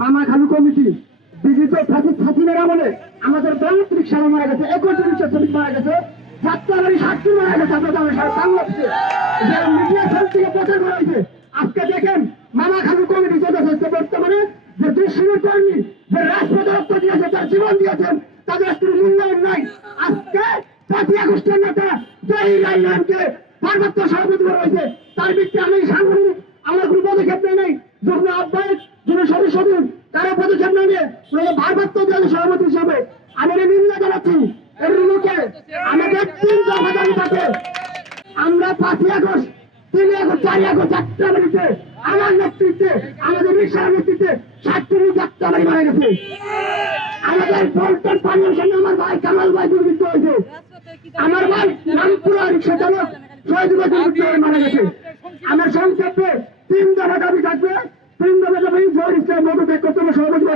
মামা খালু কমিটি বিজিত ছাত্রীদের আমলে আমাদের দলিত রিক্সা মারা গেছে, 21 রিক্সা শ্রমিক মারা গেছে, যাত্রাবাড়ি 60 মারা গেছে। আপনাদের বাংলাদেশে যে মিডিয়া সেল থেকে প্রচার করা হয়েছে, আজকে দেখেন মামা খালু কমিটি চলতেছে বর্তমানে যে দুঃসময় কর্মী যে রাজপথে রক্ত দিয়েছে, তার জীবন দিয়েছেন, তাদের আজকে মূল্যায়ন নাই। আজকে 5ই আগস্টের নেতা জহির রায়হানকে পার্বত্য সভাপতি করা হয়েছে, তার ভিত্তি আমি সাংগঠনিক আমার কোনো পদক্ষেপ নেই, যুগ্ম আহ্বায়ক যিনি সদস্য দিন তারা পদক্ষেপ নেবে ভারপ্রাপ্ত সভাপতি হিসাবে আমি নিন্দা জানাচ্ছি। এর লোকে আমাদের 3 দফা দাবি থাকে। আমরা 5ই আগস্ট 3 আগস্ট 4 আগস্ট যাত্রাবাড়িতে আমার নেতৃত্বে আমাদের রিক্সার নেতৃত্বে 60 যাত্রাবাড়ি মারা গেছে। আমাদের পল্টন পানীয় সামনে আমার ভাই কামাল ভাই দুর্বৃত্ত হয়েছে, আমার ভাই রামপুরা রিক্সা চালক শহীদুল দুর্বৃত্ত হয়ে মারা গেছে। আমার সংক্ষেপে 3 দফা দাবি থাকবে। 3 দফা দাবি জহির ইসলাম মতো সভাপতি